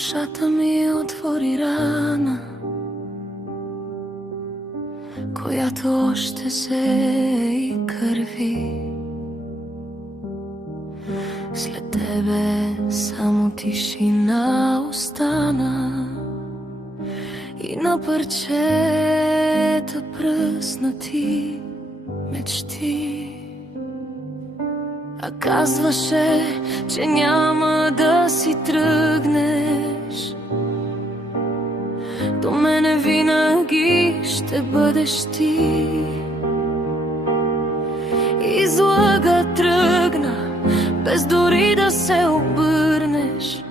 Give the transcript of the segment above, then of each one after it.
Душата ми отвори рана, която още се и кърви. След тебе само тишина остана и на парчета пръснати мечти. А казваше, че няма да си тръгнеш. До мене винаги ще бъдеш ти. Излъга тръгна, без дори да се обърнеш.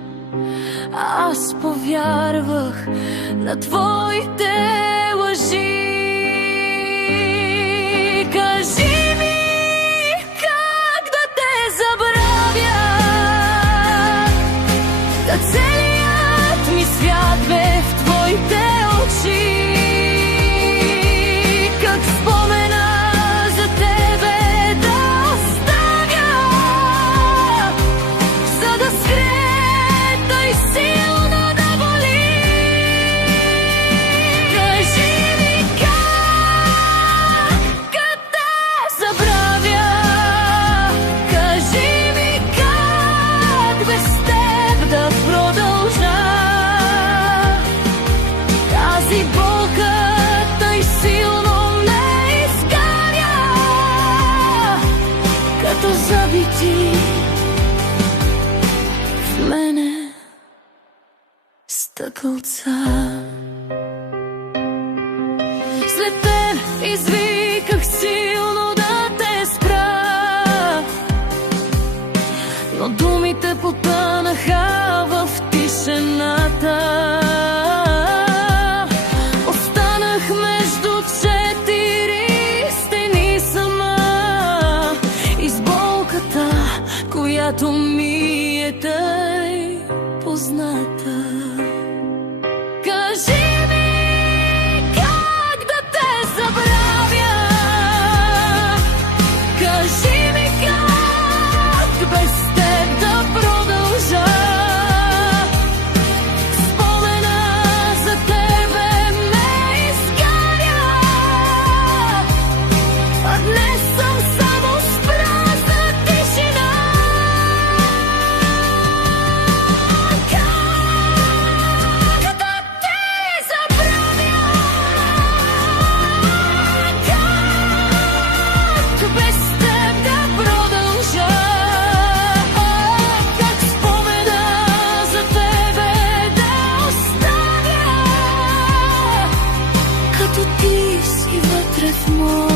Аз повярвах на твоите лъжи. Кажи ми, как да те забравя, да целият ми свят бе в твоите очи. Как спомена за тебе да оставя, за да скрета и силно да боли. Кажи ми, как да те забравя, кажи ми, как без теб да продължа. Тази болка тъй силно ме изгаря, като забити в мене стъкълца. След теб извиках силно да те спра, но думите потънаха в тишината. Останах между четири стени сама и с болката, която ми е тъй позната. Кажи ми, как да те забравя, кажи ми, как без теб да продължа. Спомена за тебе ме изгаря, а днес съм само с празна тишина. Как да те забравя, как без теб да продължа. Как спомена за тебе да оставя, като ти си вътре в моя